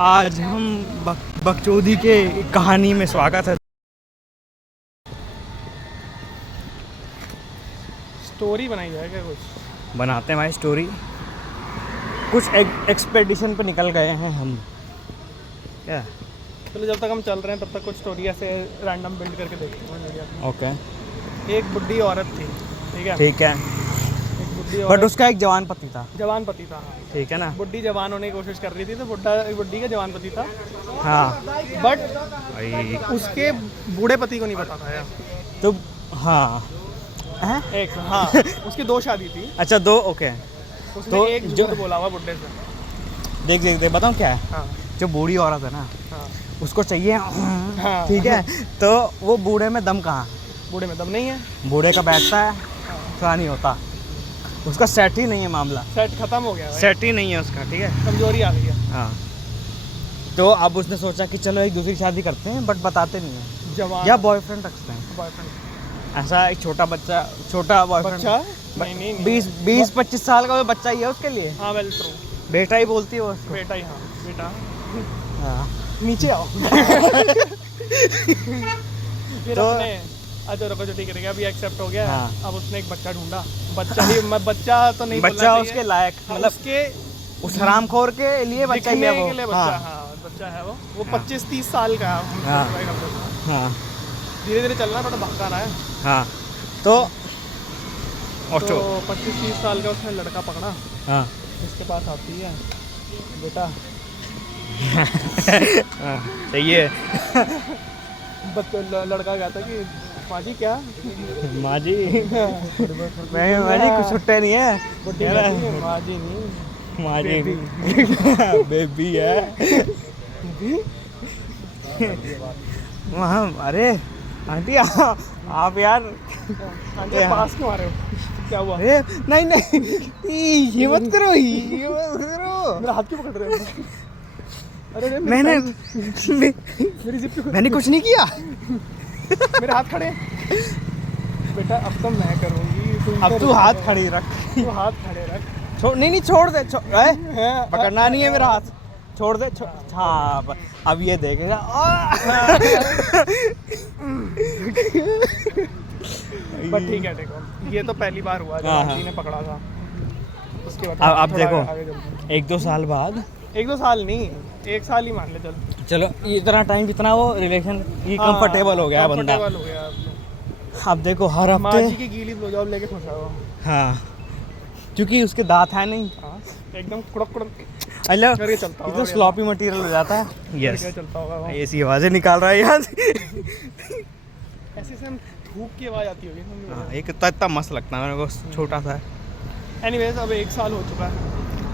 आज हम बकचोदी के कहानी में स्वागत है। स्टोरी बनाई जाए क्या? कुछ बनाते हैं भाई स्टोरी। कुछ एक्सपेडिशन पे निकल गए हैं हम। क्या? चलो जब तक हम चल रहे हैं तब तक कुछ स्टोरी ऐसे रैंडम बिल्ड करके देखते हैं। ओके, एक बुढ़ी औरत थी, ठीक है? ठीक है, एक बुढ़ी बट औरत, उसका एक जवान पति था। जवान पति था, हाँ। ठीक है ना? बुढ़ी जवान होने की कोशिश कर रही थी, तो बुढ़ी का जवान पति था, हाँ बट भाई, उसके बूढ़े पति को नहीं पता था यार। तो हाँ हैं? एक हाँ उसकी 2 शादी थी। अच्छा, 2, ओके। उसने तो एक जो झूठ बोला हुआ बुढ़े से। देख बताऊँ क्या है। हाँ जो बूढ़ी औरत है ना, हाँ उसको चाहिए हाँ। ठीक है, तो वो बूढ़े में दम कहाँ? बूढ़े में दम नहीं है। बूढ़े का बैठता है, थोड़ा नहीं होता, उसका सेट ही नहीं है मामला। सेट खत्म हो गया भाई। सेट ही नहीं है उसका, ठीक है, कमजोरी आ गई है। हाँ। तो अब उसने सोचा कि चलो एक दूसरी शादी करते हैं, बट बताते नहीं है, जवान या बॉयफ्रेंड रखते हैं। बॉयफ्रेंड ऐसा एक छोटा बॉयफ्रेंड, बच्चा नहीं 20-25 साल का वो बच्चा ही है उसके लिए। हाँ, वेल ट्रू। बेटा ही बोलती है वो उसको। बेटा ही, हाँ बेटा हाँ। नीचे आओ। फिर तो अपने अच्छा रुको, जो ठीक है अभी एक्सेप्ट हो गया। हाँ। अब उसने एक बच्चा ढूंढा। बच्चा तो नहीं बोलना बच्चा चाहिए। उसके लायक, हाँ, मतलब उसके उस हरामखोर के लिए बच्चा ही है दिखने वो। के लिए बच्चा, हाँ बच्चा है वो हाँ। 25-30 साल का है। हाँ। हाँ धीरे धीरे चलना, थोड़ा भटका रहा है। हाँ। तो तो 25-30 साल का उसने लड़का पकड़ा। हाँ इसके पास आती है, बेटा सही है। लड़का कहता कि माँ जी क्या? माँ जी मैं कुछ छुट्टे नहीं है। बुढ़ी कहती है, माँ जी नहीं, माँ जी बेबी। बेबी है। वहाँ अरे आंटी आप यार, आंटी पास क्यों आ रहे हो? क्या हुआ? अरे नहीं ये मत करो, ये मत करो। मेरा हाथ क्यों पकड़ रहे हो? अरे मेरी जिप क्यों? मैंने कुछ नहीं किया। मेरे हाथ खड़े। बेटा अब तो मैं करूँगी। अब तू हाथ खड़ी रख। तू हाथ खड़े रख। नहीं छोड़ दे, पकड़ना नहीं है मेरा हाथ, छोड़ दे। हाँ अब ये देखेगा। बट ठीक है, देखो ये तो पहली बार हुआ जब हाँ, आंटी ने पकड़ा था। उसके बाद अब थोड़ा देखो, आगे चलते हैं। 1-2 साल बाद, 1-2 साल नहीं, 1 साल ही मान ले चल। चलो इतना टाइम जितना वो रिलेशन ये कंफर्टेबल हो गया बंदा। कंफर्टेबल हो गया अब तो। अब देखो हर माँ जी हफ्ते, की गीली ब्लोजॉब लेके खुश है वो। हाँ क्योंकि उसके दांत है नहीं, हाँ, एकदम कुड़क कुड़क मतलब करके चलता होगा। तो स्लॉपी मटेरियल हो जाता है। यस, करके चलता होगा वो। ऐसी आवाजें निकाल रहा है यार। ऐसे से हम धूप की आवाज़ आती होगी। हाँ, एक इतना मस्त लगता है मेरे को, छोटा सा है। एनीवेज अब 1 साल हो चुका है।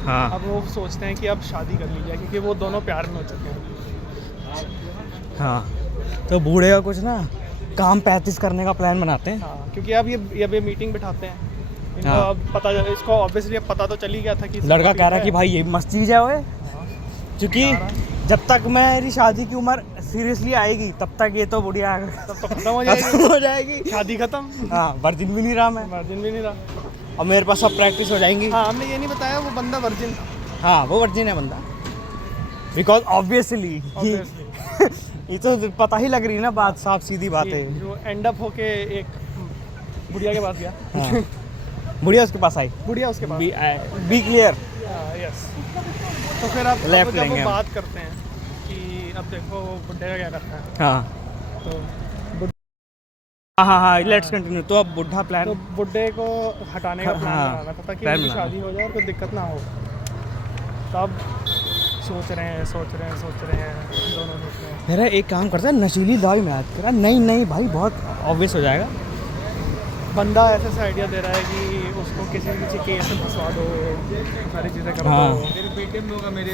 हाँ अब वो सोचते हैं कि अब शादी कर ली जाए, क्योंकि वो दोनों प्यार में हो चुके हैं। हाँ, तो बूढ़े का कुछ ना काम 35 करने का प्लान बनाते हैं। हाँ, क्योंकि अब ये मीटिंग बिठाते हैं इनको। हाँ। अब पता, इसको ऑब्वियसली पता तो चल ही गया था कि लड़का कह रहा है कि भाई ये मस्त चीज़ है ओए, क्योंकि जब तक मेरी शादी की उम्र सीरियसली आएगी तब तक ये तो बुढ़िया तब तो खत्म हो खत्म हो जाएगी। शादी खत्म, हाँ, वर्जिन भी नहीं रहा मैं, वर्जिन भी नहीं रहा। और मेरे पास सब प्रैक्टिस हो जाएंगी। हाँ, हमने ये नहीं बताया वो बंदा वर्जिन था। हाँ, वो वर्जिन है बंदा, बिकॉज ऑब्वियसली ये तो पता ही लग रही है ना, बात साफ सीधी बात है। जो एंड अप होके एक बुढ़िया के पास गया। हाँ। बुढ़िया उसके पास आई, बुढ़िया उसके पास। B clear. यस। तो फिर अब Left जब लेंगे वो हम। बात करते हैं कि अब देखो वो बुढ़े का क्या करता है। हाँ तो हाँ, लेट्स कंटिन्यू। तो अब बुढ़ा प्लान, तो बुड्ढे को हटाने का प्लान हाँ, बनाना था ताकि प्लान उनकी बनाना। शादी हो जाए और कोई दिक्कत ना हो। तब सोच रहे हैं दोनों सोच रहे हैं। मेरा एक काम करता है, नशीली दवाई में याद करा। नहीं भाई, बहुत ऑब्वियस हो जाएगा। बंदा ऐसे से आइडिया दे रहा है कि उसको किसी केस में फंसवा दो, सारी चीज़ें कर हाँ। दो।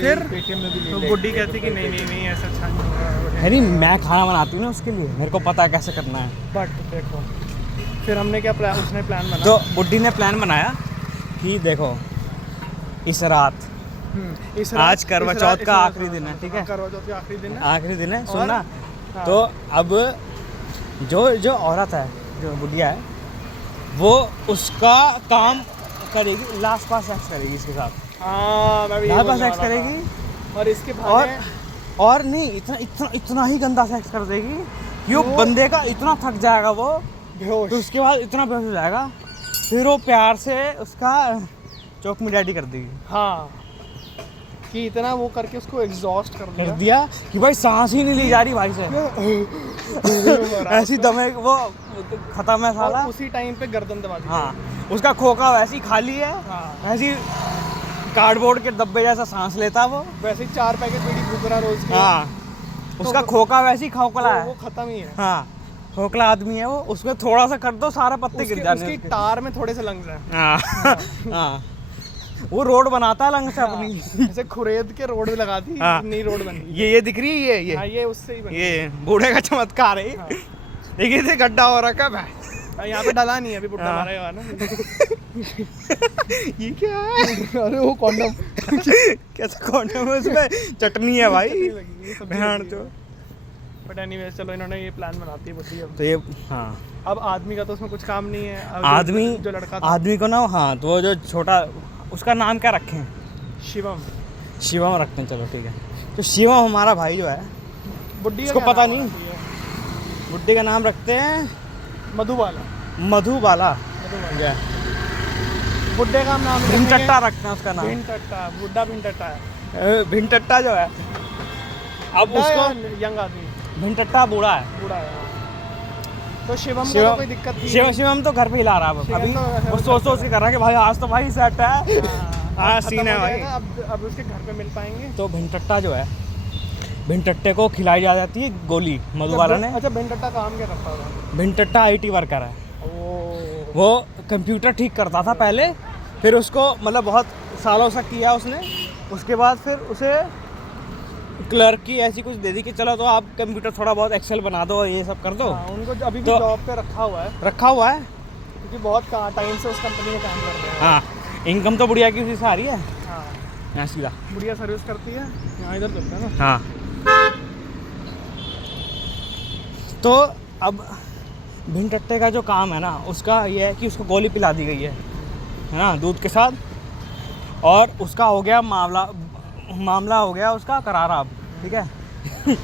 फिर तो बुड्ढी कहती कि नहीं ऐसा अच्छा नहीं होगा। अरे मैं खाना बनाती हूँ ना उसके लिए, मेरे को पता है कैसे करना है। बट देखो फिर हमने क्या प्लान, उसने प्लान बनाया। तो बुड्ढी ने प्लान बनाया कि देखो इस रात, इस आज करवा चौथ का आखिरी दिन है, ठीक है? करवा चौथ का आखिरी दिन है। आखिरी दिन है, सुनना। हाँ। तो अब जो औरत है, जो बुढ़िया है, वो उसका काम करेगी, लास्ट पास सेक्स करेगी इसके साथ। हाँ, मैं भी लास्ट पास सेक्स करेगी और इसके और बहाने और नहीं इतना इतना इतना ही गंदा सेक्स कर देगी कि वो बंदे का इतना थक जाएगा वो, बेहोश। तो उसके बाद इतना बेहोश हो जाएगा, फिर वो प्यार से उसका चौक में डैडी कर देगी। हाँ, कि इतना वो करके उसको एग्जॉस्ट कर कर दिया कि भाई सांस ही नहीं ली जा रही भाई से, ऐसी दमे वो खत्म है साला। और उसी टाइम पे गर्दन दबा दी। हाँ, उसका खोखा वैसी खाली है, हाँ, ऐसी कार्डबोर्ड के डब्बे जैसा सांस लेता वो। वैसे ही 4 पैकेट बीड़ी फूक रहा रोज के। हाँ, उसका खोखा वैसे ही खोखला है। वो खत्म ही है। हाँ, खोखला आदमी है वो, उसमें थोड़ा सा कर दो सारा पत्ते गिर जाने उसकी उसके। टार में थोड़े से लंग्स हैं। हाँ हाँ, वो रोड बनाता है लंग से अपनी। जैसे खुरेद के रोड लगा दी, हाँ। नई रोड बन गई। ये दिख रही है हाँ, ये उससे ही बनी। ये बूढ़े का चमत्कार है। हाँ। देखिए इसे गड्ढा हो रखा है। यहाँ पे डला नहीं है अभी, बुड्ढा हाँ। मारा ना। ये क्या है? अरे वो कॉन्डम। कैसा कॉन्डम है उसमें? चटनी है भाई। भैंड तो। बट एनीवेज चलो, इन्होंने ये प्लान बनाती है बुद्धि अब। तो ये हाँ, अब आदमी का तो उसमें कुछ काम नहीं है। अब आदमी जो लड़का था, आदमी को ना, हाँ, तो वो जो छोटा, उसका नाम क्या रखें? शिवम। शिवम रखते हैं, चलो ठीक है। तो शिवम हमारा भाई जो है, बुड्ढी का उसको क्या पता नाम नहीं। रखती है? बुड्ढे का नाम रखते हैं मधुबाला। मधुबाला। मधुबाला। बुड्ढे का नाम भिनटट्टा रखते हैं उसका नाम। भिनटट्टा। बुड्ढा भिनटट्टा है। भिनटट्टा जो है, अब उसको यंग आदमी, भिनटट्टा बूढ़ा है। बूढ़ा है। तो शिवम को तो शिवम कोई दिक्कत नहीं। शिवम तो घर पे हिला रहा है शिवम अभी। तो- वो सोच के कर रहा है कि भाई आज तो भाई सेट है। हाँ, खत्म सीन है हो भाई। जाएगा, अब उसके घर पे मिल पाएंगे। तो भिनटट्टा जो है, भिनटट्टे को खिलाई जा जाती है गोली मधुबाला ने। अच्छा, भिनटट्टा काम क्या करता था? भिनटट्टा IT वर्कर है। ओ, वो कंप्यूटर ठीक करता था पहले, फिर उसको मतलब बहुत सालों से किया उसने, उसके बाद फिर उसे क्लर्क की ऐसी कुछ दे दी कि चलो तो आप कंप्यूटर थोड़ा बहुत एक्सेल बना दो, ये सब कर दो। हाँ, उनको अभी भी तो- जॉब पे रखा हुआ है, रखा हुआ है। क्योंकि बहुत टाइम से उस कंपनी में काम कर रहे हैं। हाँ, इनकम तो बुढ़िया की उसी से आ रही है। हाँ, यहाँ सीधा। बढ़िया सर्विस करती है। यहाँ इधर चलता है ना। हाँ, तो अब भिनटट्टे का जो काम है ना, उसका ये है कि उसको गोली पिला दी गई है ना, दूध के साथ, और उसका हो गया मामला हो गया उसका करारा अब, ठीक है।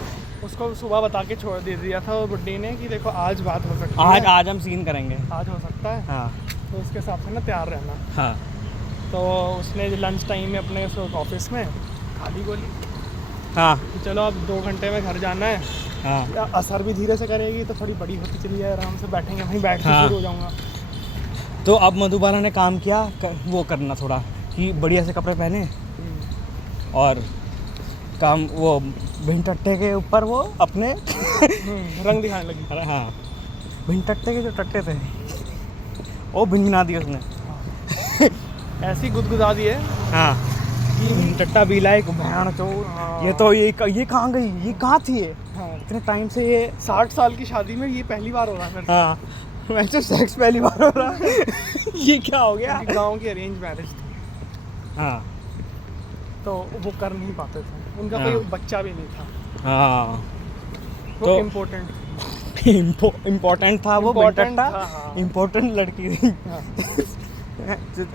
उसको सुबह बता के छोड़ दे दिया था वो बुड्ढी ने कि देखो आज बात हो सकती आज है, आज हम सीन करेंगे। आज हो सकता है। हाँ तो उसके हिसाब से ना तैयार रहना। हाँ तो उसने लंच टाइम में अपने ऑफिस में खाली गोली हाँ कि चलो अब 2 घंटे में घर जाना है। हाँ या असर भी धीरे से करेगी तो थोड़ी बड़ी होती चली जाए, आराम से बैठेंगे वहीं, बैठ के हाँ। शुरू हो जाऊंगा। तो अब मधुबाला ने काम किया वो करना थोड़ा कि बढ़िया से कपड़े पहने, और काम वो भिनटट्टे के ऊपर वो अपने रंग दिखाने लगी। अरे हाँ, भिनटट्टे के जो टट्टे थे वो भिनभिना दिए उसने। ऐसी गुदगुदा दी है। हाँ, भिनटट्टा बीला एक भयान तो हाँ। ये तो ये कहाँ गई, ये कहाँ थी ये हाँ, इतने टाइम से ये। 60 साल की शादी में ये पहली बार हो रहा है। हाँ, वैसे सेक्स पहली बार हो रहा है। ये क्या हो गया। गांव की अरेंज मैरिज थी, हाँ तो वो कर नहीं पाते थे, उनका हाँ। कोई बच्चा भी नहीं था। हाँ, वो तो- इम्पोर्टेंट इम्पोर्टेंट था वो Important भिनटट्टा, था, हाँ। इम्पोर्टेंट लड़की थी।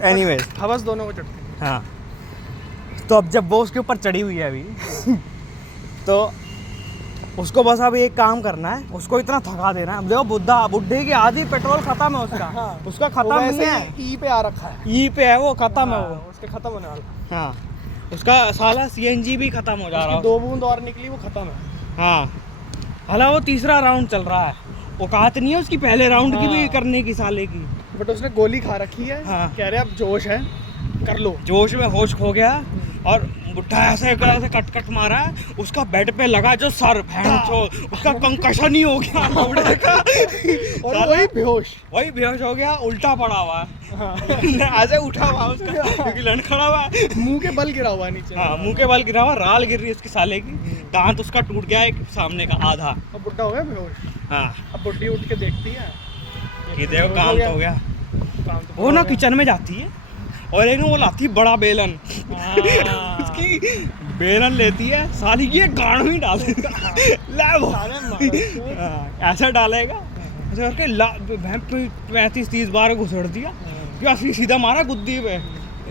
एनीवेज, हवस दोनों को चढ़ती। हाँ, तो अब जब वो उसके ऊपर चढ़ी हुई है अभी तो उसको बस अब एक काम करना है, उसको इतना थका देना है। अब देखो बुड्ढे की आधी पेट्रोल खत्म है उसका। हाँ। उसका वो खत्म नहीं वैसे है, ही ई पे आ रखा है। ई पे है वो, खत्म है हाँ, वो। उसके खत्म होने वाला। हाँ, उसका साला CNG भी खत्म हो जा रहा उसकी है। 2 बूंद और निकली, वो खत्म है। हाँ, हालांकि वो तीसरा राउंड चल रहा है, औकात नहीं है उसकी पहले राउंड की भी हाँ। करने की साले की। बट उसने गोली खा रखी है। हाँ। कह रहे अब जोश है, कर लो। जोश में होश खो गया, और बुढ़ा ऐसे कट मारा, उसका बेड पे लगा जो सर भैंचो, उसका कंकशन ही हो गया बुढ़े का। और साला वही बेहोश। वही बेहोश हो गया, उल्टा पड़ा हुआ है। हाँ। ऐसे उठा हुआ उसका, क्योंकि लड़ खड़ा हुआ है। मुंह के बल गिरा हुआ है नीचे। हाँ, मुंह के बल गिरा हुआ, राल गिर रही है उसकी साले की, दांत उसका टूट गया एक सामने का आधा। अब बुड्ढा हो गया बेहोश। हाँ, अब बुड्ढी उठ के देखती है, ये देखो काम तो हो गया। काम तो वो ना हो गया। किचन में जाती है, और एक ना वो लाती है बड़ा बेलन। हाँ। उसकी बेलन लेती है साली, ये गाड़ में डाल देगा। ला वो। सारे मारो। हाँ, ऐसा डालेगा, ऐसा करके 35-30 बार घुसड़ दिया, फिर सीधा मारा गुद्दी पे,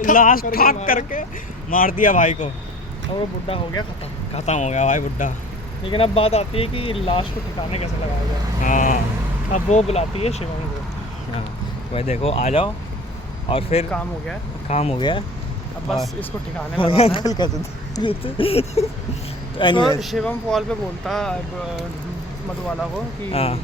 लास्ट करके ठाक मारा। करके मार दिया भाई को। और वो बुड्ढा हो गया ख़त्म। खत्म हो गया भाई बुड्ढा। लेकिन अब बात आती है कि लाश को ठिकाने कैसे लगाया जाए। हाँ अब वो बुलाती है शिवम को। हाँ भाई देखो आ जाओ और फिर काम हो गया है, काम हो गया। अब बस इसको ठिकाने भाई लगाना है। अंकल कैसे तो तो anyways, शिवम कॉल पे बोलता मधुबाला को कि हाँ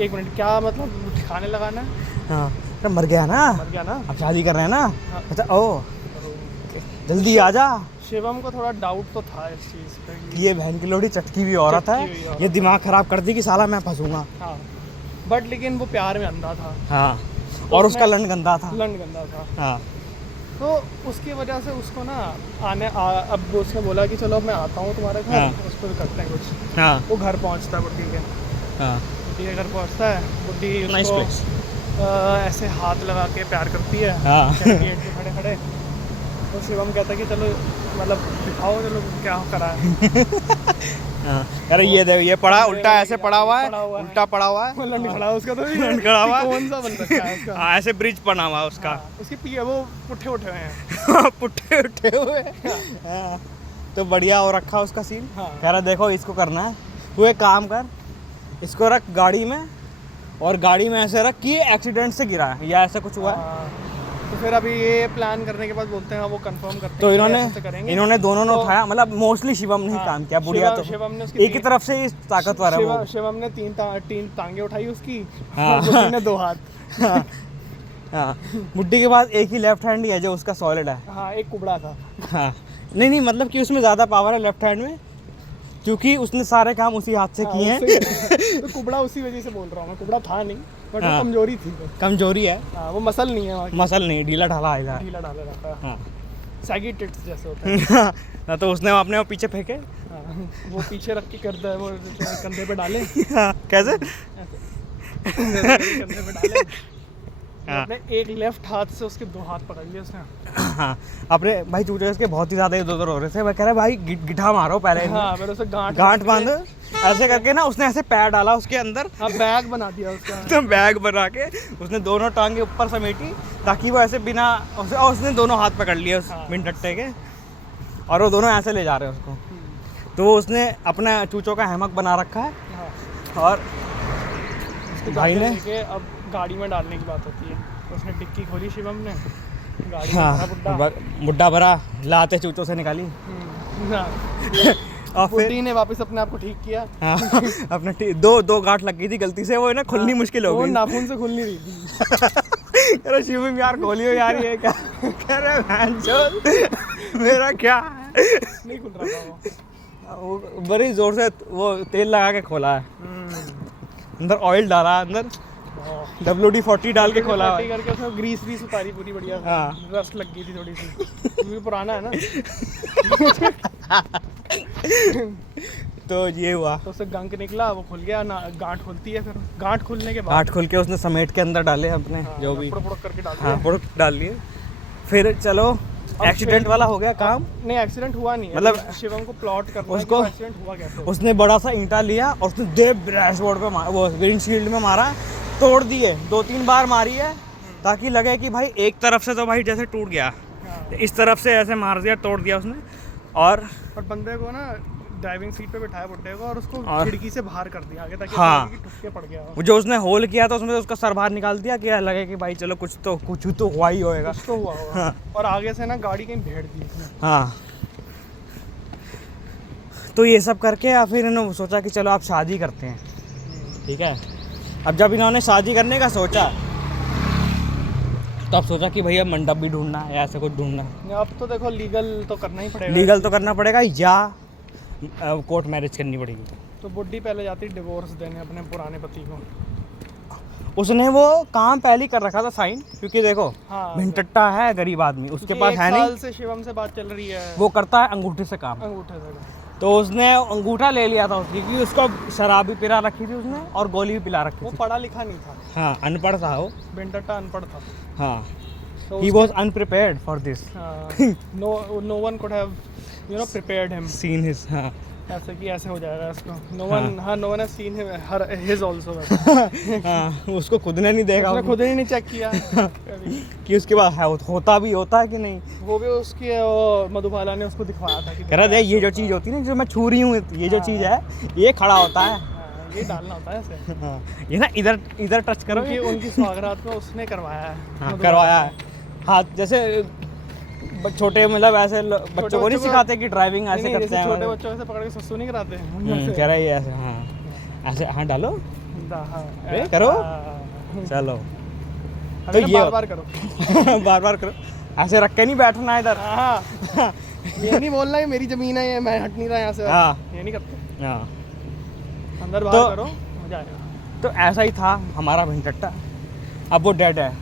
1 मिनट, क्या मतलब ठिकाने लगाना है? हाँ तो मर गया ना, मर गया ना। अब शादी कर रहे हैं ना। हाँ। अच्छा ओ जल्दी आ जा। शिवम को थोड़ा डाउट तो था इस चीज़ पे कि ये बहन की लोड़ी चटकी हुई औरत चटकी हुई है, औरत ये दिमाग खराब कर दी कि साला मैं फंसूंगा। हाँ, बट लेकिन वो प्यार में अंधा था, हाँ तो और उसका उसने- लन गंदा था। लन गंदा था। हाँ तो उसकी वजह से उसको ना अब उसने बोला कि चलो अब मैं आता हूँ तुम्हारे घर, हाँ। उस पर करते हैं कुछ। हाँ वो घर पहुँचता है बुड्ढी के, हाँ बुड्ढी के घर पहुँचता है। बुड्ढी नाइस उसको प्लेस। ऐसे हाथ लगा के प्यार करती है हाँ गेट पे खड़े खड़े। तो शिवम कहता है कि चलो मतलब दिखाओ चलो क्या करा है। हाँ अरे ये देखो ये पड़ा उल्टा ऐसे पड़ा हुआ है, पड़ा हुआ है। उल्टा पड़ा हुआ है। वो लंड खड़ा है उसका, तो लंड खड़ा हुआ है। कौन सा बन सकता है उसका? हाँ ऐसे ब्रिज बना हुआ है उसका। हाँ, उसके पी वो पुट्ठे उठे हुए हैं। पुट्ठे उठे हुए। हाँ, तो बढ़िया हो रखा उसका सीन। हाँ। कह रहा देखो इसको करना है, तू एक काम कर, इसको रख गाड़ी में और गाड़ी में ऐसे रख कि एक्सीडेंट से गिरा है या ऐसा कुछ हुआ है। हाँ, तो फिर अभी ये प्लान करने के बाद बोलते हैं वो कंफर्म करते हैं तो कि इन्होंने ऐसे करेंगे। इन्होंने दोनों ने तो- उठाया, मतलब मोस्टली शिवम ने ही हाँ, काम किया। बुढ़िया तो शिवम ने उसकी एक ही तरफ से ही ताकतवर है वो। शिवम ने 3 टांगे उठाई उसकी, हाँ। और बुड्ढी ने 2 हाथ। हाँ हाँ बुड्ढी के पास एक ही लेफ्ट हैंड ही है जो उसका सॉलिड है। हाँ, एक कुबड़ा था। हाँ नहीं मतलब कि उसमें ज़्यादा पावर है लेफ्ट हैंड में, क्योंकि उसने सारे काम उसी हाथ से हाँ, किए हैं। उससे- तो कुबड़ा उसी वजह से बोल रहा हूँ मैं, कुबड़ा था नहीं बट वो हाँ। कमजोरी थी वो। कमजोरी है, हाँ, वो मसल नहीं है वहाँ की, मसल नहीं, ढीला ढाला आएगा। ढीला ढाला रहता है। हाँ सैगी टिट्स जैसे होते हैं। ना तो उसने अपने वो पीछे फेंके। हाँ, वो पीछे रख के करता है, वो कंधे पे डाले हाँ, कैसे? कंधे पे डाले। हाँ। अपने एक लेफ्ट हाथ से उसके 2 हाथ पकड़ लिए उसने। हाँ अपने भाई चूचे इसके बहुत ही ज़्यादा इधर उधर हो रहे थे। मैं कह रहा भाई गिठा मारो पहले, हाँ, फिर उसे गांठ गांठ बांध ऐसे करके ना। उसने ऐसे पैर डाला उसके अंदर, हाँ, बैग बना दिया उसका। तो बैग बना के उसने दोनों टांगे ऊपर समेटी ताकि वो ऐसे बिना और उसने दोनों हाथ पकड़ लिए उस हाँ। मिनटट्टे के, और वो दोनों ऐसे ले जा रहे हैं उसको। तो वो उसने अपना चूचों का हैमक बना रखा है हाँ, और उसको भाई जाके ने लेके अब गाड़ी में डालने की बात होती है। उसने डिक्की खोली शिवम ने, गाड़ी में हाँ भरा बुड्ढा। बुड्ढा भरा लाते चूचों से निकाली हाँ, और फिर बुड्ढी ने वापस अपने आप को ठीक किया। हाँ अपने दो गांठ लग गई थी गलती से, वो है ना खुलनी मुश्किल हो वो गई। नाखून से खुल नहीं रही थी। अरे शिवम यार खोलियो यार ये क्या कह रहे हैं मेरा क्या है। नहीं खुल रहा था वो। वो बड़ी जोर से वो तेल लगा के खोला है, अंदर ऑयल डाला, अंदर WD-40 डाल के खोला पार्टी है। करके उसमें ग्रीस भी उतारी पूरी बढ़िया। हाँ। रस्ट लग गई थी थोड़ी सी, क्योंकि पुराना है ना। तो ये हुआ, तो उससे गंक निकला, वो खुल गया ना, गांठ खुलती है। फिर गांठ खुलने के बाद गांठ खोल के उसने समेट के अंदर डाले अपने हाँ, जो भी, पुड़क करके डाल हाँ दिया। प्रोडक्ट डाल लिए। फिर चलो एक्सीडेंट फिर- वाला हो गया काम। नहीं, एक्सीडेंट हुआ नहीं है। मतलब शिवम को प्लॉट करना है कि उसको- वो एक्सीडेंट हुआ कैसे। उसने बड़ा सा ईंटा लिया और उसने डैशबोर्ड पे वो विंडशील्ड में मारा, तोड़ दिए, 2-3 बार मारी है ताकि लगे कि भाई एक तरफ से तो भाई जैसे टूट गया, हाँ। इस तरफ से ऐसे मार दिया, तोड़ दिया उसने। और बंदे को ना ड्राइविंग सीट पे बिठाया बुड्ढे को, और उसको और- खिड़की से बाहर कर दिया आगे, ताकि हाँ। ठुक के पड़ गया हो। वो जो उसने होल किया था उसमें से उसका सर बाहर निकाल दिया कि लगे कि भाई चलो कुछ तो हुआ ही होएगा। कुछ तो हुआ होगा। हाँ। और आगे से ना गाड़ी कहीं भेड़ दी उसने। हाँ तो ये सब करके या फिर इन्होंने सोचा कि चलो आप शादी करते हैं, ठीक है। अब जब इन्होंने शादी करने का सोचा तो अब सोचा कि भैया मंडप भी ढूंढना है या ऐसा कुछ ढूंढना है। अब तो देखो लीगल तो करना ही पड़ेगा। लीगल तो करना पड़ेगा या कोर्ट मैरिज करनी पड़ेगी। तो बुड्ढी पहले जाती डिवोर्स देने अपने पुराने पति को। उसने वो काम पहले ही कर रखा था साइन, क्योंकि देखो हाँ, भिंटट्टा है, गरीब आदमी, उसके क्योंकि पास एक है साल नहीं, से शिवम से बात चल रही है, वो करता है अंगूठे से काम। अंगूठे से। तो उसने अंगूठा ले लिया था उसकी, क्योंकि उसको शराब भी पिला रखी थी उसने और गोली भी पिला रखी वो थी। पढ़ा लिखा नहीं था, हाँ अनपढ़ था वो। बेंटट्टा अनपढ़ था। हाँ तो he was unprepared for this no one could have prepared him. seen his हाँ ऐसे कि ऐसे हो जाएगा इसको। नो वन, हाँ no one has seen his also. हाँ, उसको खुद ने नहीं देखा उसने खुद ही नहीं चेक किया कभी। कि उसके बाद होता है कि नहीं। वो भी उसकी वो मधुबाला ने उसको दिखवाया था कि कह रहा था ये जो चीज़ होती है ना, जो मैं छू रही हूँ, ये जो चीज़ है ये खड़ा होता है। हाँ, ये डालना होता है ऐसे। हाँ, ये ना इधर टच करो। उनकी स्वागरात में उसने करवाया है। हाँ, मधुबाला करवाया है। हाथ जैसे छोटे मतलब ऐसे बच्चों को नहीं सिखाते कि ड्राइविंग ऐसे करते जैसे हैं। छोटे बच्चों को ऐसे पकड़ के सस्सू नहीं कराते हैं। कह रहा है ये ऐसे, हाँ ऐसे, हाँ डालो, हाँ, करो, हाँ। चलो। तो ये बार बार करो। बार बार करो, ऐसे रख के नहीं बैठना इधर। हाँ, ये नहीं बोलना है मेरी जमीन है, ये मैं हट नहीं रहा यहाँ से। हाँ, ये नहीं करते। हाँ। अंदर बाहर करो, मजा आएगा। तो ऐसा ही था हमारा भिनटट्टा। अब वो डेड है,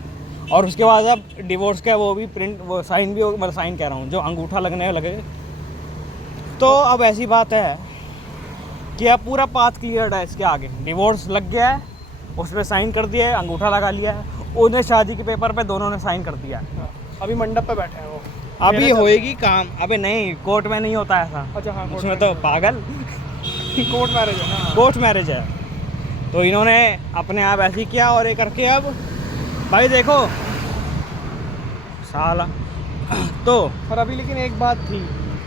और उसके बाद अब डिवोर्स का वो भी प्रिंट, वो साइन भी, मतलब साइन कह रहा हूँ, जो अंगूठा लगने लगे। तो अब ऐसी बात है कि अब पूरा पाथ क्लियर है इसके आगे। डिवोर्स लग गया है, उस पर साइन कर दिया है, अंगूठा लगा लिया है, उन्हें शादी के पेपर पे दोनों ने साइन कर दिया है। हाँ, अभी मंडप पे बैठे हैं वो। अभी होएगी काम। अबे नहीं, कोर्ट में नहीं होता ऐसा। अच्छा हाँ, उसमें तो पागल कोर्ट मैरिज है ना। कोर्ट मैरिज है। तो इन्होंने अपने आप ऐसे ही किया, और ये करके अब भाई देखो साला। तो और अभी लेकिन एक बात थी,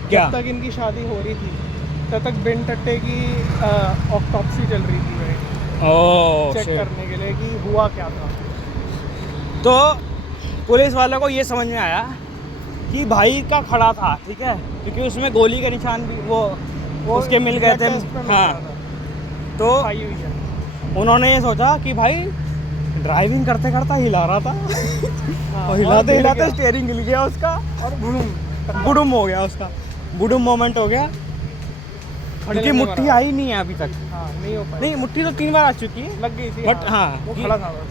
क्या? जब तक इनकी शादी हो रही थी तब तक बिन टट्टे की ऑटोप्सी चल रही थी भाई, ओ चेक करने के लिए कि हुआ क्या था। तो पुलिस वालों को ये समझ में आया कि भाई का खड़ा था, ठीक है, क्योंकि उसमें गोली के निशान भी वो उसके मिल गए थे। हाँ, तो आई हुई है। उन्होंने ये सोचा कि भाई ड्राइविंग करते करते हिला रहा था। हाँ, और हिलाते गिर हिलाते गया। स्टीयरिंग हिल गया उसका, और बुडुम हो गया उसका, बुडुम मोमेंट हो गया। क्योंकि मुट्ठी आई नहीं है अभी तक। हाँ, नहीं हो पाई। नहीं, मुट्ठी तो 3 बार आ चुकी है, लग गई थी। बट हाँ, वो खड़ा था बस।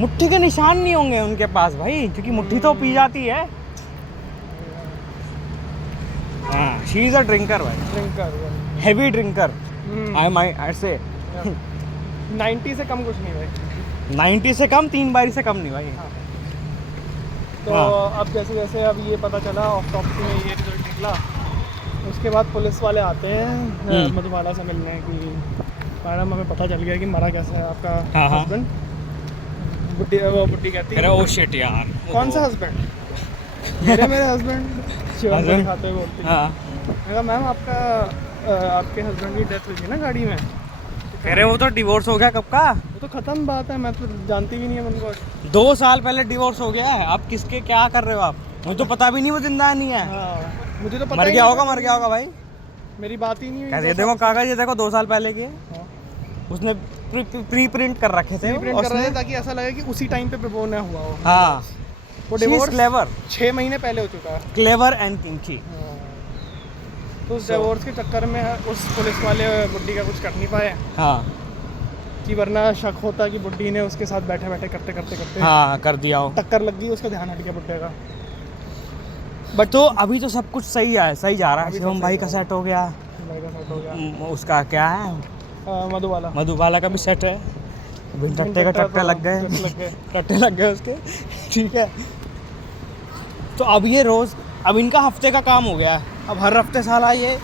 मुट्ठी के निशान नहीं होंगे उनके पास भाई, क्योंकि मुट्ठी तो पी जाती है। हाँ, शी इज अ ड्रिंकर भाई, ड्रिंकर, हेवी ड्रिंकर। आई से 90 से कम कुछ नहीं भाई। 90 से कम, 3 बारी से कम नहीं भाई। हाँ। तो हाँ। अब जैसे जैसे अब ये पता चला ऑटोप्सी में ये रिजल्ट निकला, उसके बाद पुलिस वाले आते हैं मधुबाला से मिलने की, मैडम हमें पता चल गया कि मरा कैसे है आपका हस्बैंड। बुड्ढी, वो बुड्ढी कहती है ओ शिट यार, कौन सा हस्बैंड? मेरे हस्बैंड शिवम को दिखाते हुए बोलती है। हाँ, मैंने कहा मैम आपके हस्बैंड की डेथ हुई थी ना गाड़ी में। कह रहे वो तो डिवोर्स हो गया कब का। वो तो ख़त्म बात है, मैं तो जानती भी नहीं है उनको। 2 साल पहले डिवोर्स हो गया है। आप किसके क्या कर रहे हो आप? मुझे तो पता भी नहीं वो जिंदा नहीं है। हाँ, मुझे तो पता मर ही गया नहीं होगा, था। मर गया होगा भाई। मेरी बात ही नहीं हुई। ये देखो कागज, ये देखो 2 साल पहले के हाँ। उसने प्री प्रिंट कर रखे थे। प्रिंट कर रहे थे ताकि ऐसा लगे कि उसी टाइम पे वो ना हुआ हो। हाँ, वो डिवोर्स क्लेवर 6 महीने पहले हो चुका है। Clever and kinky. तो उस डिवोर्स के चक्कर में उस पुलिस वाले बुड्ढी का कुछ कर नहीं पाए, हाँ कि वरना शक होता कि बुड्ढी ने उसके साथ बैठे बैठे करते हाँ कर दिया हो। टक्कर लग गई, उसका ध्यान हट गया बुड्ढे का। बट तो अभी तो सब कुछ सही है, सही जा रहा है। अभी सब शिवम सही भाई जा का रहा है। सेट हो गया, भाई का सेट हो गया। उसका क्या है, मधुबाला मधुबाला का भी सेट है। भिनटट्टे का टट्टे लग गए, टट्टे लग गए उसके, ठीक है। तो अब ये रोज़, अब इनका हफ्ते का काम हो गया है। अब हर हफ्ते साला ये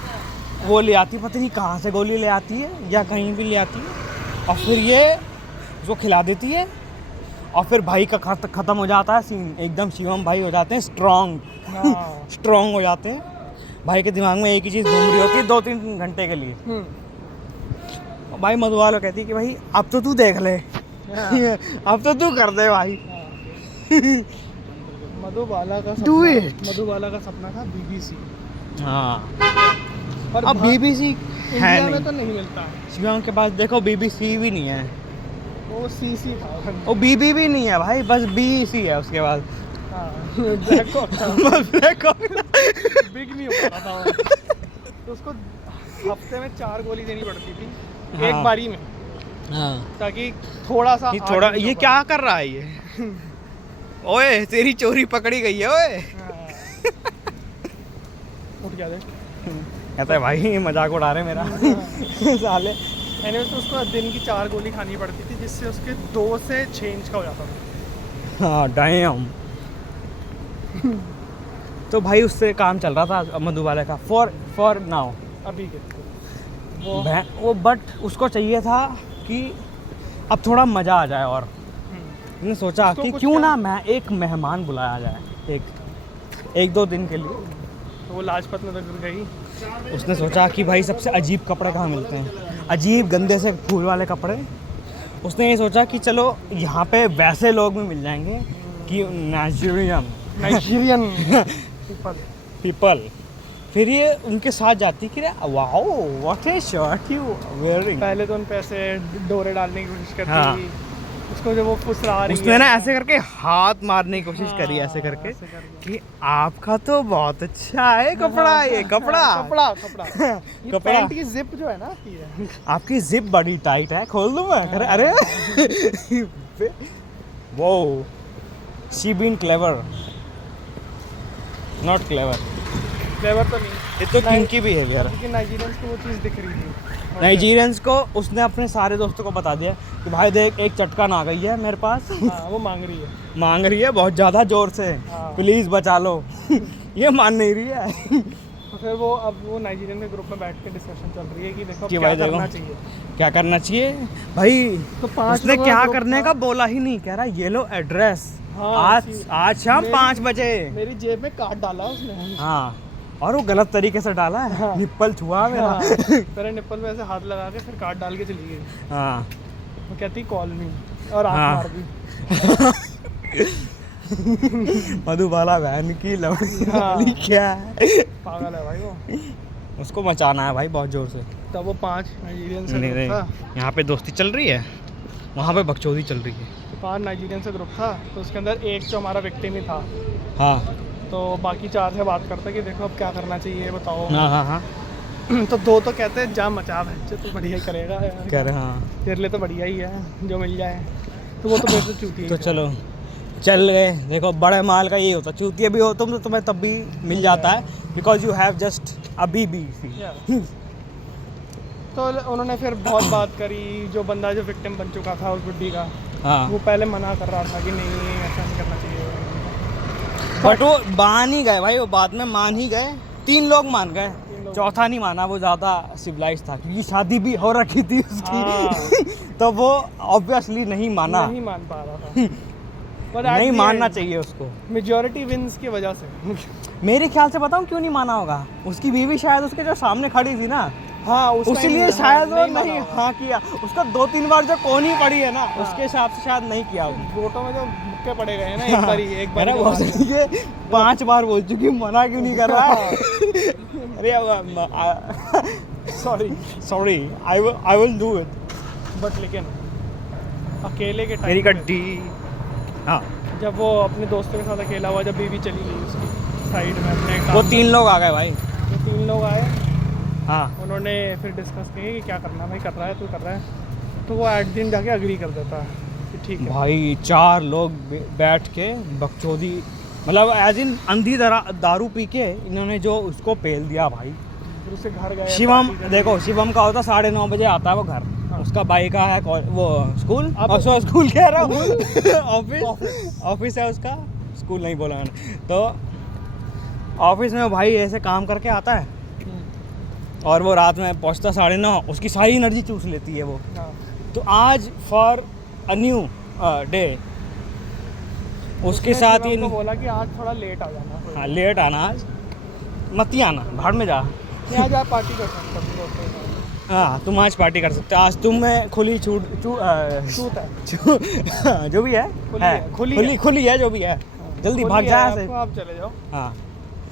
वो ले आती, पता नहीं कहाँ से गोली ले आती है या कहीं भी ले आती है, और फिर ये उसको खिला देती है, और फिर भाई का ख़त्म हो जाता है सीन एकदम। शिवम भाई हो जाते हैं स्ट्रॉन्ग, स्ट्रॉन्ग हो जाते हैं। भाई के दिमाग में एक ही चीज़ घूम रही होती है 2-3 घंटे के लिए। भाई मधुबाला कहती है कि भाई अब तो तू देख ले, अब तो तू कर दे भाई। मधुबाला का Do सपना, it. मधुबाला का सपना था BBC। हाँ, पर अब BBC है इंडिया में नहीं। तो नहीं मिलता। शिवम के पास देखो BBC भी नहीं है, वो CC था। वो BB भी नहीं है भाई, बस BC है उसके पास। हाँ, ब्लैक कॉक था। बस देखो बिग नहीं हो पाता था वो। तो उसको हफ्ते में 4 गोली देनी पड़ती थी, हाँ। एक बारी में, हाँ, ताकि थोड़ा सा थोड़ा आगे ये हो क्या कर रहा है ये? ओए तेरी चोरी पकड़ी गई है ओए। पाए। हाँ। उठ गया देख। कहता है भाई मजाक उड़ा रहे मेरा साले। एनीवेज तो उसको दिन की 4 गोली खानी पड़ती थी, जिससे उसके 2 से 6 इंच का हो जाता था। हाँ डैम। तो भाई उससे काम चल रहा था मधुबाला का फॉर नाउ अभी के वो बट उसको चाहिए था कि अब थोड़ा मज़ा आ जाए, और मैंने सोचा उसको कि कुछ क्यों क्या- ना मैं एक मेहमान बुलाया जाए एक दो दिन के लिए। तो वो लाजपत नगर गई। उसने सोचा कि भाई सबसे अजीब कपड़े कहाँ मिलते हैं, अजीब गंदे से फूल वाले कपड़े। उसने ये सोचा कि चलो यहाँ पे वैसे लोग भी मिल जाएंगे कि नाइजीरियन पीपल। फिर ये उनके साथ जाती कि wow what A shirt you wearing. पहले तो उन पे ऐसे डोरे डालने की कोशिश करती हाँ। उसको, जब वो फुसला रही उसने है ना ऐसे करके हाथ मारने की कोशिश करी, ऐसे हाँ, करके ऐसे करके। कि आपका तो बहुत अच्छा है कपड़ा, ये कपड़ा कपड़ा ये कपड़ा। पैंट की जिप जो है ना ये आपकी जिप बड़ी टाइट है, खोल दूं मैं? अरे वो she been clever not clever, flavour तो नहीं, ये तो किंकी बिहेवियर है। लेकिन नाइजीरियंस को वो चीज़ दिख रही थी। नाइजीरियंस को उसने अपने सारे दोस्तों को बता दिया कि भाई देख एक चटकन आ गई है मेरे पास, हाँ, वो मांग रही है। मांग रही है बहुत ज़्यादा ज़ोर से, हाँ। प्लीज़ बचा लो। ये मान नहीं रही है। तो फिर वो अब वो नाइजीरियन के ग्रुप में बैठ के डिस्कशन चल रही है कि देखो अब कि क्या भाई देखो, करना चाहिए। क्या करना चाहिए भाई। तो 5 उसने लोगों का क्या ग्रुप करने था। का बोला ही नहीं, कह रहा ये लो एड्रेस, हाँ, आज शाम मेरी- 5 बजे। मेरी जेब में कार्ड डाला उसने। हाँ, और वो गलत तरीके से डाला है, हाँ। निप्पल छुआ मेरा। हाँ, मेरे निप्पल पे ऐसे हाथ लगा के फिर कार्ड डाल के चली गई। हाँ वो कहती कॉल मी, और आँख हाँ। मार दी। मधुबाला बहन की लवड़ी हाँ। वाली क्या है। पागल है भाई वो। उसको मचाना है भाई बहुत जोर से। तब वो 5 नाइजीरियन से नहीं ग्रुप था। यहाँ पे दोस्ती चल रही है, वहाँ पे बकचोदी चल रही है। 5 नाइजीरियन से ग्रुप था, तो उसके अंदर एक जो हमारा विक्टिम ही था, हाँ तो बाकी 4 से बात करते कि देखो अब क्या करना चाहिए बताओ। हाँ हाँ हाँ तो 2 तो कहते हैं जाम मचा है, तू बढ़िया ही करेगा यार, कह रहे हाँ। तेरे लिए तो बढ़िया ही है जो मिल जाए। तो वो तो मेरे से चूती है। तो चलो चल गए। देखो बड़े माल का ये होता, चूतिया भी हो तुम तो तुम्हें तब भी मिल जाता है, बिकॉज यू हैव जस्ट अभी भी। तो उन्होंने फिर बहुत बात करी, जो बंदा जो विक्टिम बन चुका था उस बुड्ढी का, हाँ वो पहले मना कर रहा था कि नहीं ऐसा नहीं करना चाहिए। बट वो मान ही गए भाई, वो बाद में मान ही गए। 3 लोग मान गए, चौथा नहीं माना, वो ज़्यादा सिविलाइज था क्योंकि शादी भी हो रखी थी उसकी। तो वो ऑब्वियसली नहीं माना, नहीं मान पा रहा था। नहीं मानना चाहिए उसको। मेजॉरिटी विंस की वजह से। मेरे ख्याल से बताऊं क्यों नहीं माना होगा, उसकी बीवी शायद उसके जो सामने खड़ी थी ना, हाँ, उसीलिए शायद वो माना नहीं होगा। हाँ किया। उसका 2-3 बार जो कोनी पड़ी है ना, उसके हिसाब से शायद नहीं किया होगा। वोटों में जो मुक्के पड़े गए हैं ना, एक बार मैंने बहुत सही है, 5 बार बोल चुकी, मना क्यों नहीं कर रहा है। अरे sorry I will do it. But लेकिन अकेले के मेरी टाइम गड्डी। हाँ जब वो अपने दोस्तों के साथ अकेला हुआ, जब बीवी चली गई उसकी साइड में अपने वो काम 3 लोग आ गए भाई। में, 3 लोग आए, हाँ उन्होंने फिर डिस्कस किया कि क्या करना भाई, कर रहा है तू कर रहा है, तो वो एट दिन जाके अग्री कर देता है कि ठीक है। भाई 4 लोग बैठ के बकचोदी, मतलब एज इन अंधी दारू पी के इन्होंने जो उसको पेल दिया भाई। फिर उससे घर गए। शिवम पार्टी करी। देखो, शिवम का होता 9:30 बजे आता है वो घर, हाँ। उसका भाई का है वो स्कूल, अब- स्कूल कह रहा हूँ ऑफिस है उसका, स्कूल नहीं बोला मैंने। तो ऑफिस में भाई ऐसे काम करके आता है और वो रात में पहुंचता 9:30, उसकी सारी एनर्जी चूस लेती है वो। हाँ। तो आज फॉर अ न्यू डे उसके उसने साथ शिवम ही को बोला कि आज थोड़ा लेट आ जाना, हाँ लेट आना, आज मत ही आना, भाड़ में जा। नहीं आज आप पार्टी कर सकते हो दोस्तों के साथ। हाँ तुम आज पार्टी कर सकते हो, आज तुम में खुली छूट छूट है, जो भी है खुली है जो भी है, जल्दी खुली भाग है जा आपको, से। आप चले जाओ, हाँ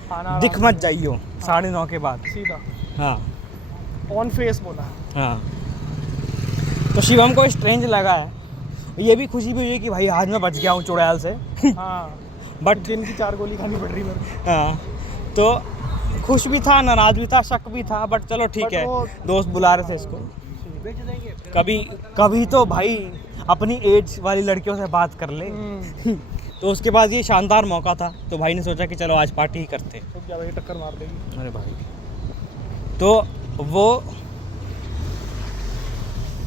खाना दिख मत जाइयो 9:30 के बाद। सीधा हाँ ऑन फेस बोला। हाँ। तो शिवम को स्ट्रेंज लगा है, ये भी खुशी भी हुई कि भाई आज मैं बच गया हूँ चुड़ैल से। हाँ, बट दिन की 4 गोली खानी पड़ रही मेरे को। हाँ, तो खुश भी था, नाराज भी था, शक भी था, बट चलो ठीक बट है, वो- दोस्त बुला रहे थे इसको। कभी तो भाई अपनी एज वाली लड़कियों से बात कर ले। तो उसके बाद ये शानदार मौका था, तो भाई ने सोचा कि चलो आज पार्टी ही करते। तो क्या भाई टक्कर मार देगी। अरे भाई तो वो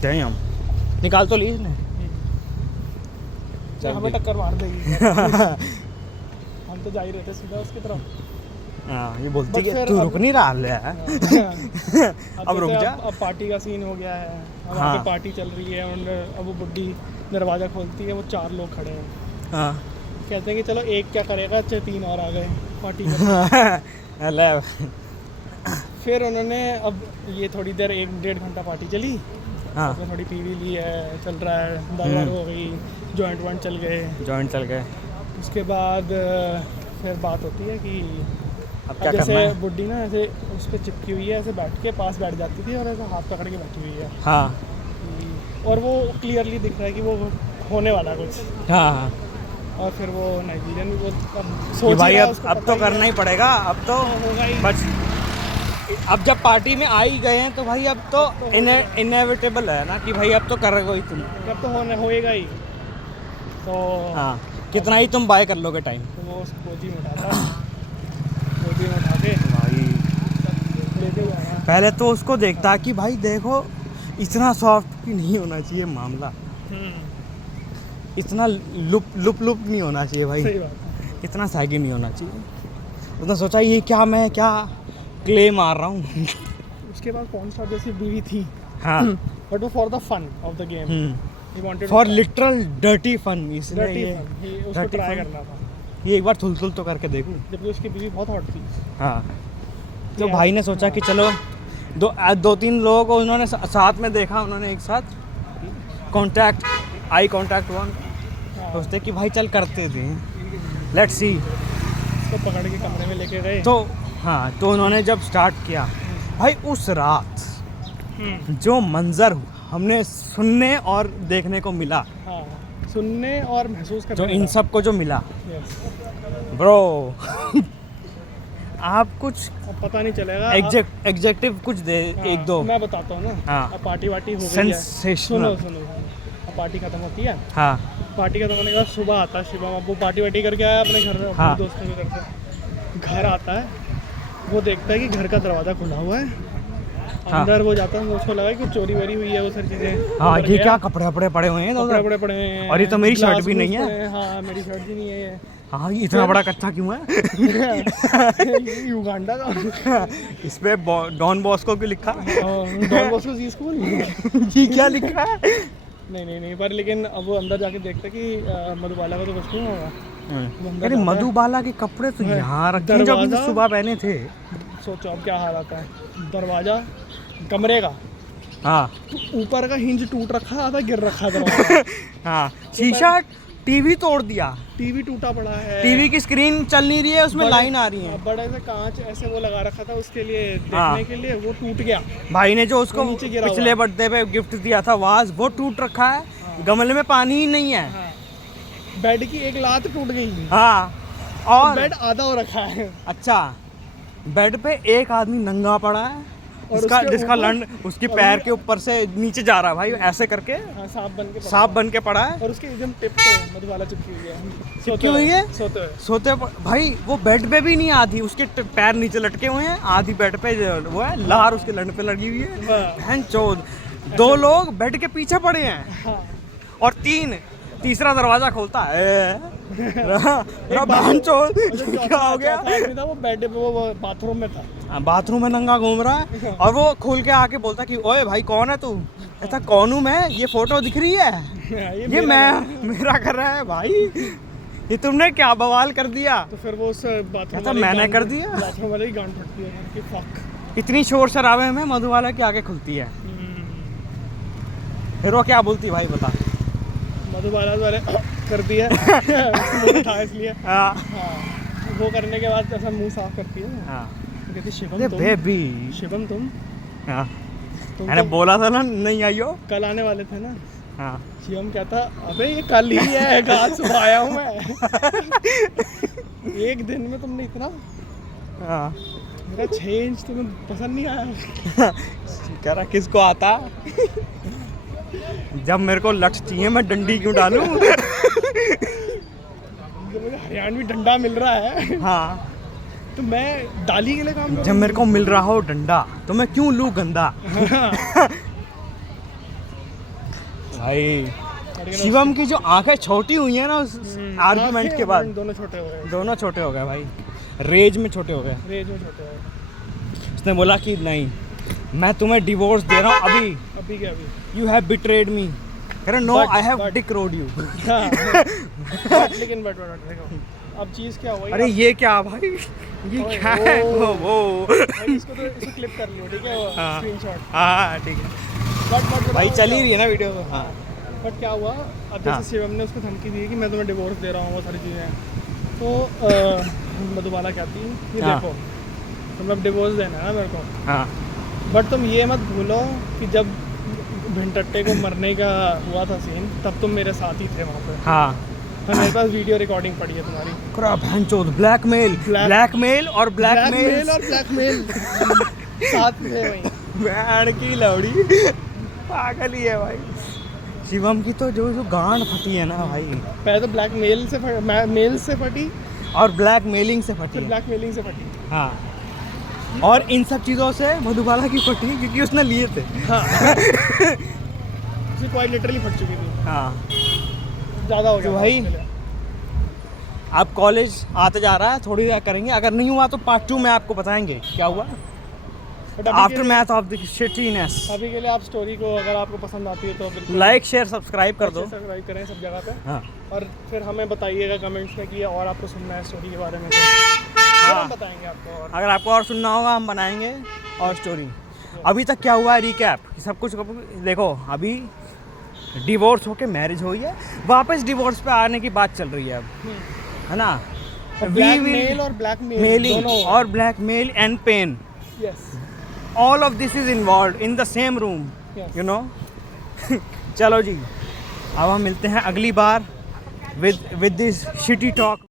डैम निकाल तो ली इसने। हमें टक्कर मार देगी। हम तो जा ही रहे थे सीधा उसकी तरफ। हाँ, ये बोलती But है फिर तू अब- रुक नहीं रहा ले अब रुक जैसे जा। अब पार्टी का सीन हो गया है, अब हाँ। आगे पार्टी चल रही है और अब वो बुड्ढी दरवाज़ा खोलती है, वो 4 लोग खड़े हैं, हाँ कहते हैं कि चलो एक क्या करेगा, 3 और आ गए पार्टी करने। ले फिर उन्होंने अब ये थोड़ी देर 1-1.5 घंटा पार्टी चली, हाँ उसमें थोड़ी पीवी ली है, चल रहा है, दारू हो गई, जॉइंट वॉइंट चल गए। जॉइंट चल गए। उसके बाद फिर बात होती है कि अब अब क्या करना जैसे है? बुड्ढी ना ऐसे उस पर चिपकी हुई है, ऐसे बैठ के पास बैठ जाती थी और ऐसे हाथ पकड़ के बैठी हुई है, हाँ और वो क्लियरली दिख रहा है कि वो होने वाला है कुछ। हाँ हाँ और फिर वो नाइजीरियन भी वो अब कि सोच भाई ही रहा है, अब उसको अब पता तो ही करना ही पड़ेगा, अब तो होगा ही। बस अब जब पार्टी में आ ही गए हैं तो भाई अब तो इनएविटेबल है ना कि भाई अब तो करोगे ही तुम। अब तो होएगा ही। तो हाँ, कितना ही तुम बाय कर लोगे टाइम। तो वो उस गोदी में उठाता है, गोदी में उठा के भाई लेते जाएगा। पहले तो उसको देखता कि भाई देखो इतना सॉफ्ट भी नहीं होना चाहिए मामला, इतना लुप नहीं होना चाहिए भाई, सही बात है। इतना सैगी नहीं होना चाहिए। उसने सोचा ये क्या मैं क्या क्ले मार रहा हूँ। उसके बाद कौन सा जैसी बीवी थी, हाँ बट वो for the fun of the game, he wanted for literal dirty fun, इसलिए डर्टी ये फन, उसको dirty ट्राई fun। करना था, ये एक बार थुल तो करके देखूँ। जबकि उसकी बीवी बहुत हॉट थी। हाँ तो यार, भाई ने सोचा कि चलो 2-3 लोगों को उन्होंने साथ में देखा, उन्होंने एक साथ आई कांटेक्ट हुआ, हाँ, सोचते कि भाई चल करते थे, लेट्स सी। उसको पकड़ के कमरे में लेके गए। तो हाँ, तो उन्होंने जब स्टार्ट किया भाई उस रात जो मंजर हमने सुनने और देखने को मिला, हाँ, सुनने और महसूस करने जो इन मिला। सब को जो मिला Yes, ब्रो आप कुछ अब पता नहीं चलेगा। एग्जेक्टिव कुछ दे, हाँ, एक दो। मैं बताता हूँ ना। हाँ। अब पार्टी वार्टी हो गई है, सेंसेशनल। सुनो, अब पार्टी खत्म होती है, हाँ पार्टी खत्म होने के बाद सुबह आता है शिवम, अब वो पार्टी वार्टी करके आया अपने घर में, हाँ। अपने दोस्तों के घर से घर आता है, वो देखता है कि घर का दरवाज़ा खुला हुआ है, हाँ। अंदर वो जाता है, उसको लगा कि चोरी वोरी हुई है, वो सारी चीज़ें। हाँ, अंदर ये गया, क्या कपड़े वपड़े पड़े हुए हैं तो कपड़े वपड़े पड़े हैं, और ये तो मेरी शर्ट ग्लास भी नहीं ग्लूस है। पड़े हैं, हाँ मेरी शर्ट भी नहीं है ये। हाँ, ये इतना बड़ा कच्चा क्यों है? युगांडा का इस पे डॉन बॉस्को क्यों लिखा? डॉन बॉस्को जी स्कूल। ये क्या लिखा है? नहीं पर लेकिन अब वो अंदर जाके देखता कि मधुबाला का तो कुछ नहीं होगा। वो अंदर अरे जाता है, मधुबाला के कपड़े तो हाँ, यहाँ रखे हैं, जो अभी दरवाजा- सुबह पहने थे। सोचो अब क्या हाल आता है, दरवाजा कमरे का हाँ ऊपर का हिंज टूट रखा आधा गिर रखा दरवाजा, हाँ, शीशा टीवी तोड़ दिया, टीवी टूटा पड़ा है, टीवी की स्क्रीन चल नहीं रही है, उसमें बड़े- लाइन आ रही है। बड़े से कांच ऐसे वो लगा रखा था उसके लिए हाँ। देखने के लिए, वो टूट गया। भाई ने जो उसको वो नीचे गिरा पिछले हुआ बर्थडे पे गिफ्ट दिया था वाज, वो टूट रखा है, गमले में पानी ही नहीं है। हाँ। बेड की एक लात टूट गई, हाँ, और बेड आधा हो रखा है, अच्छा बेड पे एक आदमी नंगा पड़ा है, और जिसका उसके जिसका ऊपर- लंड उसके और पैर ये- के ऊपर से नीचे जा रहा है भाई, ऐसे करके हाँ, सांप बन के पड़ा सांप है। बन के पड़ा है। और उसके एकदम टिप पे मधुबाला चिपकी हुई है, चिपकी हुई है? सोते हुए। सोते भाई वो बेड पे भी नहीं, आधी उसके पैर नीचे लटके हुए हैं, आधी बेड पे वो है, लार उसके लंड पे लगी हुई है। हाँ। बहन चोद, 2 लोग बेड के पीछे पड़े हैं हाँ। और तीसरा दरवाजा खोलता है। बहन चोद क्या हो गया? चौथा आदमी था, वो बेड पे वो बाथरूम में था। बाथरूम में नंगा घूम रहा है और वो खोल के आके बोलता कि ओए भाई कौन है तू? ऐसा कौन हूँ मैं? ये फोटो दिख रही है, ये मेरा कर रहा है भाई, ये तुमने क्या बवाल कर दिया? तो फिर वो उस बाथरूम ऐसा मैंने कर दिया? बाथरूम वाले की गांड फटती है कि फक। इतनी शोर शराबे में मधुबाला की आगे खुलती है, फिर वो क्या बोलती भाई बता? मधुबाला वाले कर दिया मुंह उठा इसलिए। हाँ हाँ, वो करने के बाद ऐसा मुंह साफ करती है, हाँ, वो कहती शिवम अरे तुम, बेबी शिवम तुम हाँ, तुम मैंने तो बोला था ना नहीं आइयो। कल आने वाले थे ना। हाँ शिवम क्या था, अबे ये कल ही है, आज सुबह आया हूँ मैं। एक दिन में तुमने इतना, हाँ, मेरा 6 इंच तुम्हें पसंद नहीं आया। कह रहा किसको आता? जब मेरे को लठ चाहिए मैं डंडी क्यों डालूं? जब मुझे हरियाणवी डंडा मिल रहा है हाँ, तो मैं डाली के लिए काम जब मेरे को मिल रहा हो डंडा तो मैं क्यों लूं गंदा? भाई शिवम की जो आंखें छोटी हुई है ना उस आर्गुमेंट के बाद, दोनों छोटे हो गए। दोनों छोटे हो गए भाई। रेज में छोटे हो गए। रेज में छोटे हो। उसने बोला कि नहीं, मैं तुम्हें डिवोर्स दे रहा हूँ अभी। अभी क्या अभी? You have betrayed me. कह रहे नो, आई हैव but- डिक रोड यू। लेकिन बट देखो अब चीज़ क्या हुई। अरे ये क्या भाई, ये ओए, क्या है? ओ। वो भाई इसको क्लिप कर लियो, ठीक है, वो हाँ। स्क्रीनशॉट। हाँ ठीक है बट भाई, चल ही रही है ना वीडियो। हाँ बट क्या हुआ, अब हाँ। जैसे शिवम ने उसको धमकी दी कि मैं तुम्हें डिवोर्स दे रहा हूँ, वो सारी चीज़ें, तो मधुबाला कहती कि हाँ। देखो तुम्हें डिवोर्स देना है ना मेरे को, हाँ बट तुम ये मत भूलो कि जब भिंटट्टे को मरने का हुआ था सीन, तब तुम मेरे साथ ही थे वहाँ पे। हाँ। और मेरे पास वीडियो रिकॉर्डिंग पड़ी है तुम्हारी। भैंचोद, ब्लैकमेल ब्लैकमेल और ब्लैकमेल और ब्लैकमेल साथ में थे वहीं। बैंड की लौड़ी पागल ही है भाई। शिवम की तो जो गांड फटी है ना भाई, पहले तो ब्लैकमेल से मेल से फटी, और ब्लैकमेलिंग से फटी फिर है। ब्लैकमेलिंग से फटी। हाँ, और इन सब चीज़ों से मधुबाला की फटी क्योंकि उसने लिए थे। हाँ उसकी क्वाइट लिटरली फट चुकी थी, हाँ ज़्यादा हो गया तो था भाई उसके लिए। अब कॉलेज आते जा रहा है, थोड़ी देर करेंगे, अगर नहीं हुआ तो पार्ट 2 में आपको बताएंगे क्या हुआ But अभी आफ्टर के लिए- मैथ ऑफ द शिटीनेस। अभी के लिए आप स्टोरी को अगर आपको पसंद आती है तो बिल्कुल लाइक शेयर सब्सक्राइब कर दो। सब्सक्राइब करें सब जगह पे, हाँ और फिर हमें बताइएगा कमेंट्स में कि और आपको सुनना है स्टोरी के बारे में तो फिर हम बताएंगे आपको। और अगर आपको और सुनना होगा हम बनाएंगे और स्टोरी। अभी तक क्या हुआ है रिकैप, सब कुछ देखो। अभी डिवोर्स होके मैरिज हुई है, वापस डिवोर्स पे आने की बात चल रही है अब, है ना। ब्लैकमेल और ब्लैकमेल मेलिंग दोनों और blackmail and pain, yes all of this is involved in the same room, Yes. you know. चलो जी, अब हम मिलते हैं अगली बार with this shitty talk.